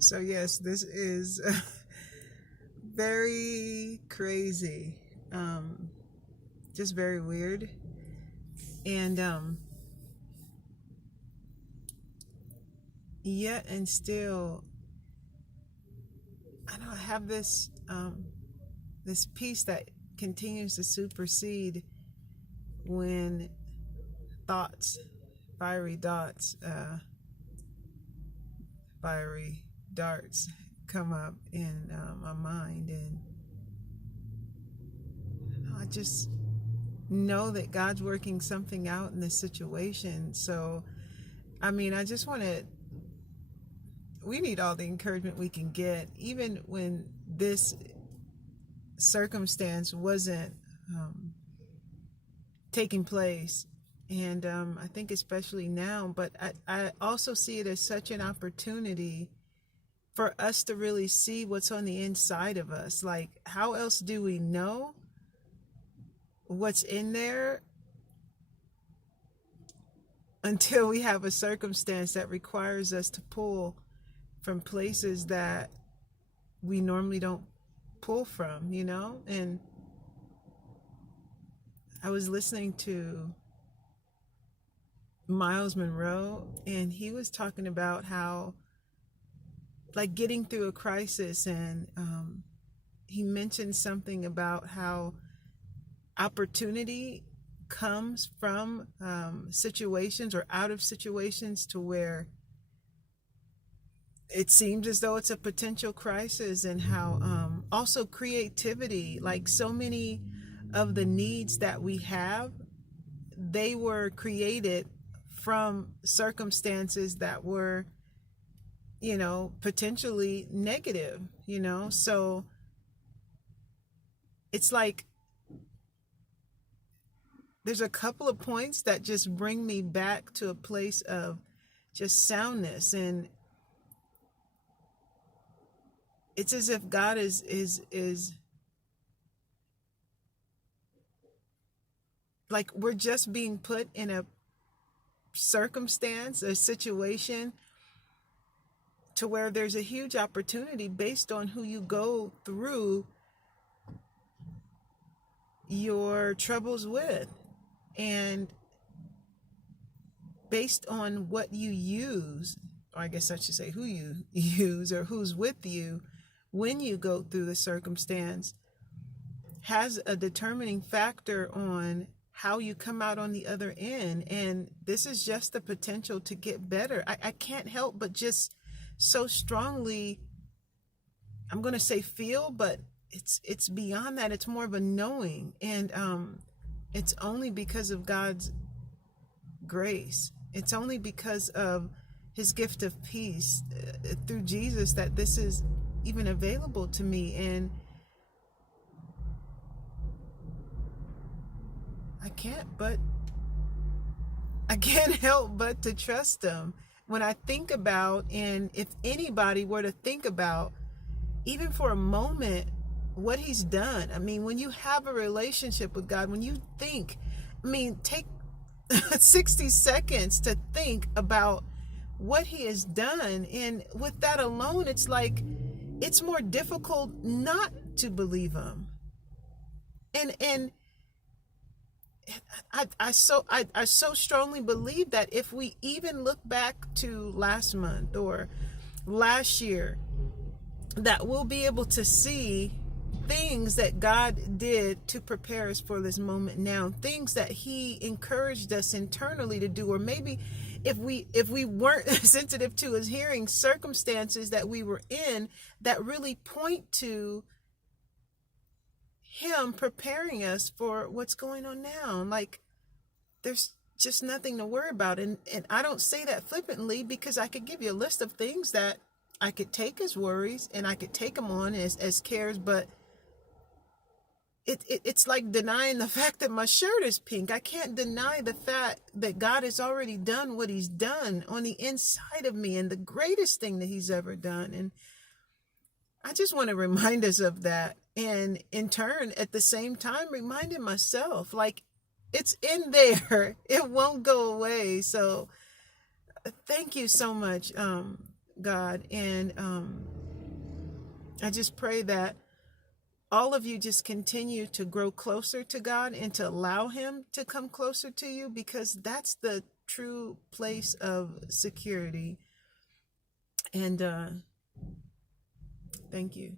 So yes, this is very crazy. Um, just very weird. And yet and still I don't have this peace that continues to supersede when thoughts, fiery dots, fiery darts come up in my mind, and I just know that God's working something out in this situation. So, I mean, I just want to, we need all the encouragement we can get, even when this circumstance wasn't taking place. And I think especially now, but I also see it as such an opportunity for us to really see what's on the inside of us. Like, how else do we know what's in there until we have a circumstance that requires us to pull from places that we normally don't pull from, you know? And I was listening to Miles Monroe, and he was talking about how, like, getting through a crisis, and he mentioned something about how opportunity comes from situations or out of situations to where it seems as though it's a potential crisis, and how also creativity, like so many of the needs that we have, they were created from circumstances that were, you know, potentially negative, you know. So it's like there's a couple of points that just bring me back to a place of just soundness, and it's as if God is like, we're just being put in a circumstance, a situation, to where there's a huge opportunity based on who you go through your troubles with, and based on what you use, or I guess I should say who you use or who's with you when you go through the circumstance, has a determining factor on how you come out on the other end. And this is just the potential to get better. I can't help but just so strongly, I'm going to say feel, but it's beyond that. It's more of a knowing. And it's only because of God's grace. It's only because of his gift of peace through Jesus that this is even available to me. And I can't help but to trust him. When I think about, and if anybody were to think about, even for a moment, what he's done. I mean, when you have a relationship with God, when you think, I mean, take 60 seconds to think about what he has done. And with that alone, it's like, it's more difficult not to believe him. And I so strongly believe that if we even look back to last month or last year, that we'll be able to see things that God did to prepare us for this moment now, things that he encouraged us internally to do, or maybe if we weren't sensitive to his hearing, circumstances that we were in that really point to him preparing us for what's going on now. Like, there's just nothing to worry about. And I don't say that flippantly, because I could give you a list of things that I could take as worries and I could take them on as cares, but it's like denying the fact that my shirt is pink. I can't deny the fact that God has already done what he's done on the inside of me, and the greatest thing that he's ever done. And I just want to remind us of that. And in turn, at the same time, reminding myself, like, it's in there. It won't go away. So thank you so much, God. And I just pray that all of you just continue to grow closer to God and to allow him to come closer to you, because that's the true place of security. And thank you.